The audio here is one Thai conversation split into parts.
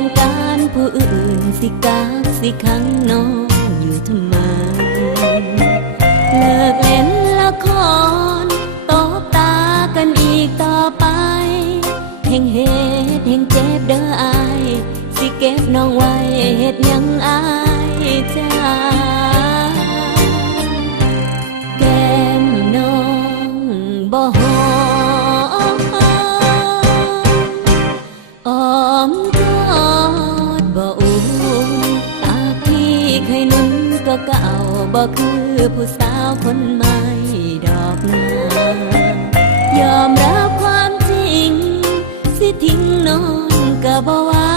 ต้องการผู้อื่นสิกักสิขังน้องอยู่ทำไมเลิกเล่นละครตบตากันอีกต่อไปแห่งเหตุแห่งเจ็บเด้ออายสิเก็บน้องไว้เฮ็ดหยังอายจ้าแก้มน้องบ่หอมอ้อมกอดบ่อุ่นตาพี่เคยนุ่นก็เก่าบ่คือผู้สาวคนใหม่ดอกนายอมรับความจริงสิทิ้งน้องก็บ่ว่า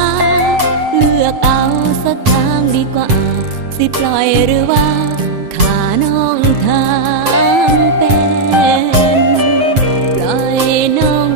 เลือกเอาสักทางดีกว่าสิปล่อยหรือว่าขาน้องทางเป็นปล่อยน้อง